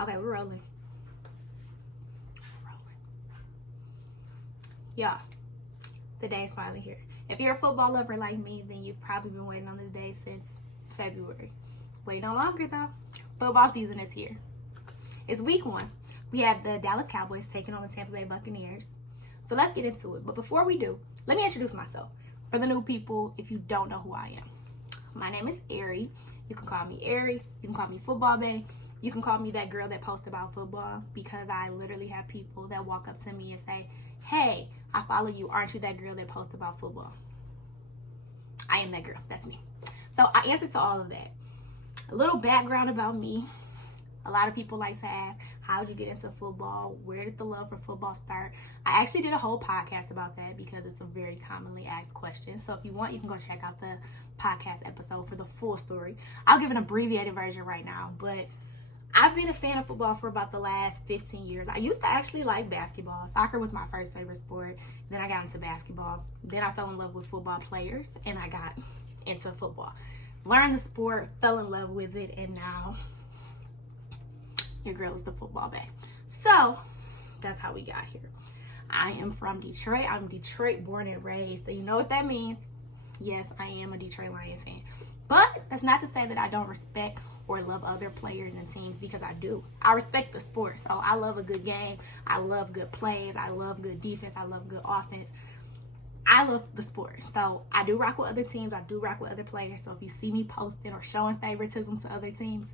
Okay, we're rolling. Yeah, the day's finally here. If you're a football lover like me, then you've probably been waiting on this day since February. Wait no longer though. Football season is here. It's week 1. We have the Dallas Cowboys taking on the Tampa Bay Buccaneers. So let's get into it. But before we do, let me introduce myself. For the new people, if you don't know who I am. My name is Arie. You can call me Arie. You can call me Football Bae. You can call me that girl that posts about football, because I literally have people that walk up to me and say, hey, I follow you. Aren't you that girl that posts about football? I am that girl. That's me. So I answer to all of that. A little background about me. A lot of people like to ask, how did you get into football? Where did the love for football start? I actually did a whole podcast about that because it's a very commonly asked question. So if you want, you can go check out the podcast episode for the full story. I'll give an abbreviated version right now, but I've been a fan of football for about the last 15 years. I used to actually like basketball. Soccer was my first favorite sport. Then I got into basketball. Then I fell in love with football players, and I got into football. Learned the sport, fell in love with it, and now your girl is the Football Bae. So that's how we got here. I am from Detroit. I'm Detroit born and raised. So you know what that means. Yes, I am a Detroit Lion fan. But that's not to say that I don't respect or love other players and teams, because I do. I respect the sport. So I love a good game. I love good plays. I love good defense. I love good offense. I love the sport. So I do rock with other teams. I do rock with other players. So if you see me posting or showing favoritism to other teams,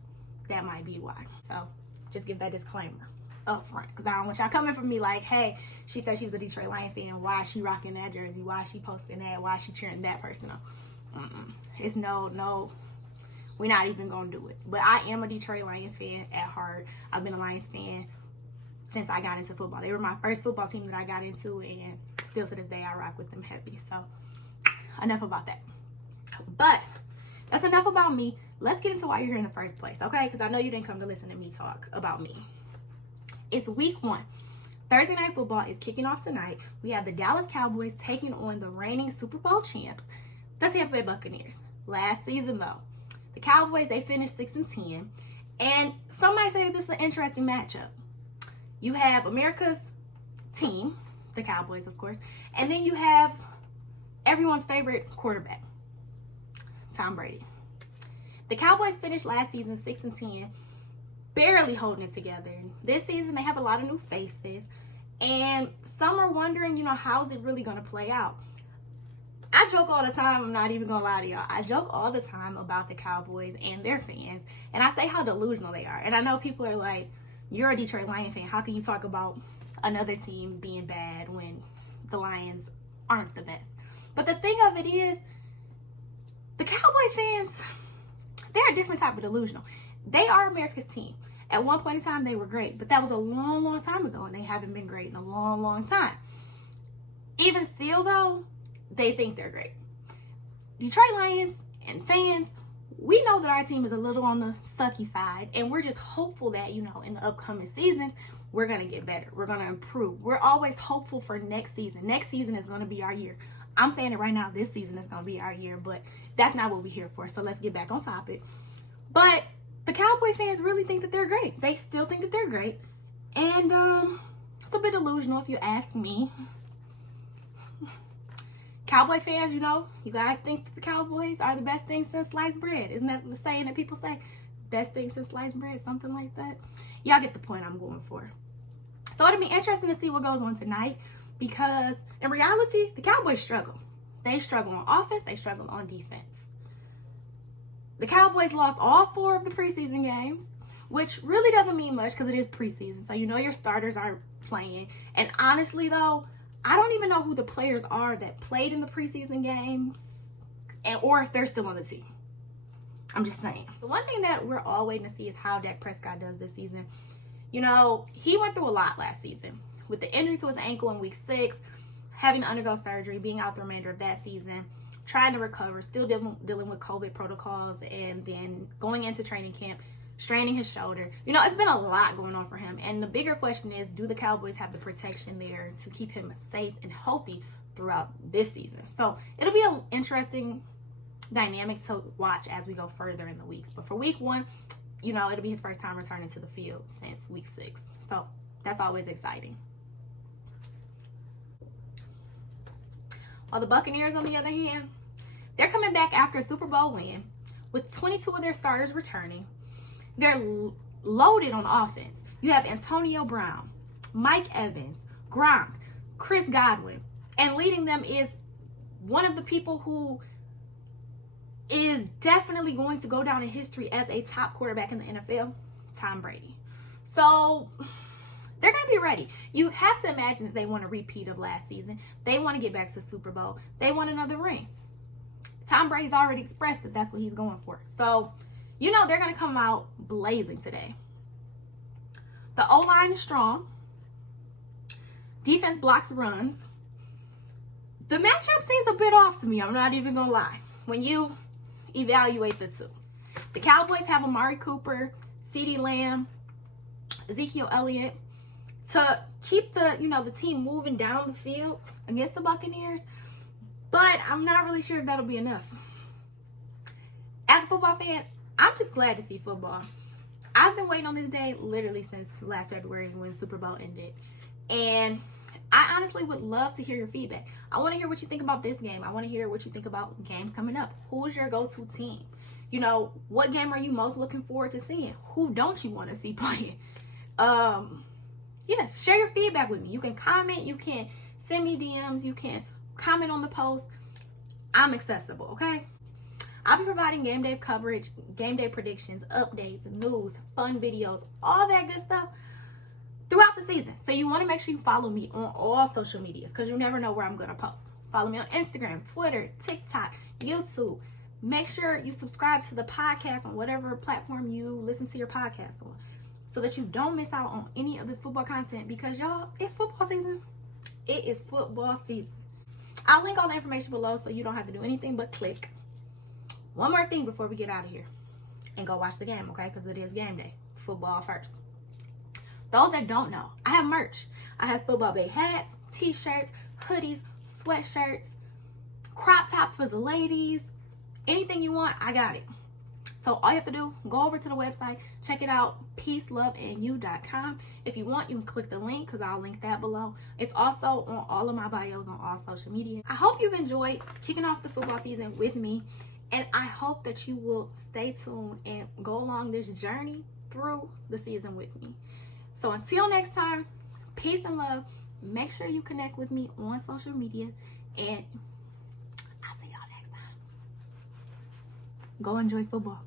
that might be why. So just give that disclaimer up front, because I don't want y'all coming from me like, hey, she said she was a Detroit Lion fan. Why is she rocking that jersey? Why is she posting that? Why is she cheering that person on? It's no. We're not even going to do it. But I am a Detroit Lion fan at heart. I've been a Lions fan since I got into football. They were my first football team that I got into, and still to this day I rock with them heavy. So enough about that. But that's enough about me. Let's get into why you're here in the first place, okay? Because I know you didn't come to listen to me talk about me. It's week 1. Thursday Night Football is kicking off tonight. We have the Dallas Cowboys taking on the reigning Super Bowl champs, the Tampa Bay Buccaneers. Last season, though, the Cowboys, they finished 6-10. And some might say that this is an interesting matchup. You have America's team, the Cowboys, of course, and then you have everyone's favorite quarterback, Tom Brady. The Cowboys finished last season 6-10, barely holding it together. This season, they have a lot of new faces, and some are wondering, how is it really going to play out? I joke all the time. I'm not even going to lie to y'all. I joke all the time about the Cowboys and their fans, and I say how delusional they are. And I know people are like, you're a Detroit Lion fan. How can you talk about another team being bad when the Lions aren't the best? But the thing of it is, the Cowboy fans, they're a different type of delusional. They are America's team. At one point in time, they were great, but that was a long, long time ago, and they haven't been great in a long, long time. Even still, though, they think they're great. Detroit Lions and fans, we know that our team is a little on the sucky side, and we're just hopeful that, in the upcoming season, we're going to get better. We're going to improve. We're always hopeful for next season. Next season is going to be our year. I'm saying it right now, this season is going to be our year, but that's not what we're here for. So let's get back on topic. But the Cowboy fans really think that they're great. They still think that they're great. And it's a bit delusional if you ask me. Cowboy fans, you guys think that the Cowboys are the best thing since sliced bread. Isn't that the saying that people say? Best thing since sliced bread, something like that. Y'all get the point I'm going for. So it'll be interesting to see what goes on tonight, because in reality, the Cowboys struggle. They struggle on offense. They struggle on defense. The Cowboys lost all 4 of the preseason games, which really doesn't mean much because it is preseason. So your starters aren't playing. And honestly, though, I don't even know who the players are that played in the preseason games, or if they're still on the team. I'm just saying. The one thing that we're all waiting to see is how Dak Prescott does this season. He went through a lot last season with the injury to his ankle in week 6, having to undergo surgery, being out the remainder of that season, trying to recover, still dealing with COVID protocols, and then going into training camp, straining his shoulder. It's been a lot going on for him. And the bigger question is, do the Cowboys have the protection there to keep him safe and healthy throughout this season? So it'll be an interesting dynamic to watch as we go further in the weeks. But for week 1, you know, it'll be his first time returning to the field since week 6. So that's always exciting. While the Buccaneers, on the other hand, they're coming back after a Super Bowl win with 22 of their starters returning. They're loaded on offense. You have Antonio Brown, Mike Evans, Gronk, Chris Godwin, and leading them is one of the people who is definitely going to go down in history as a top quarterback in the NFL, Tom Brady. So they're going to be ready. You have to imagine that they want a repeat of last season. They want to get back to Super Bowl. They want another ring. Tom Brady's already expressed that that's what he's going for. So, you know, they're going to come out blazing today. The O-line is strong. Defense blocks runs. The matchup seems a bit off to me. I'm not even going to lie. When you evaluate the two. The Cowboys have Amari Cooper, CeeDee Lamb, Ezekiel Elliott to keep the team moving down the field against the Buccaneers. But I'm not really sure if that'll be enough. As a football fan, I'm just glad to see football. I've been waiting on this day literally since last February when Super Bowl ended. And I honestly would love to hear your feedback. I want to hear what you think about this game. I want to hear what you think about games coming up. Who's your go-to team? You know, what game are you most looking forward to seeing? Who don't you want to see playing? Yeah, share your feedback with me. You can comment. You can send me DMs. You can comment on the post. I'm accessible, okay? I'll be providing game day coverage, game day predictions, updates, news, fun videos, all that good stuff throughout the season. So you want to make sure you follow me on all social medias because you never know where I'm going to post. Follow me on Instagram, Twitter, TikTok, YouTube. Make sure you subscribe to the podcast on whatever platform you listen to your podcast on so that you don't miss out on any of this football content because, y'all, it's football season. It is football season. I'll link all the information below so you don't have to do anything but click. One more thing before we get out of here and go watch the game, okay? Because it is game day. Football first. Those that don't know, I have merch. I have football bay hats, t-shirts, hoodies, sweatshirts, crop tops for the ladies. Anything you want, I got it. So all you have to do, go over to the website, check it out, peacelovearie.com. If you want, you can click the link because I'll link that below. It's also on all of my bios on all social media. I hope you've enjoyed kicking off the football season with me. And I hope that you will stay tuned and go along this journey through the season with me. So until next time, peace and love. Make sure you connect with me on social media. And I'll see y'all next time. Go enjoy football.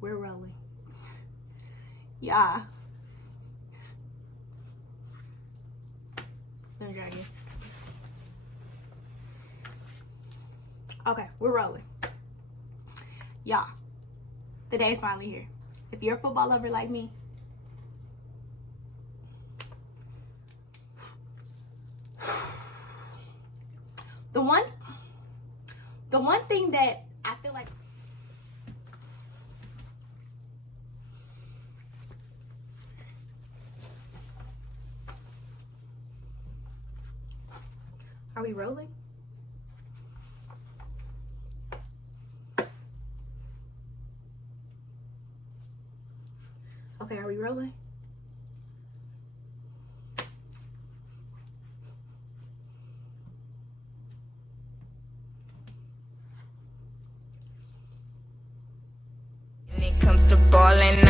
We're rolling. Yeah. Let me try again. Okay, we're rolling. Y'all, the day's finally here. If you're a football lover like me, the one thing that I feel like are we rolling? Okay, are we rolling? When it comes to ballin',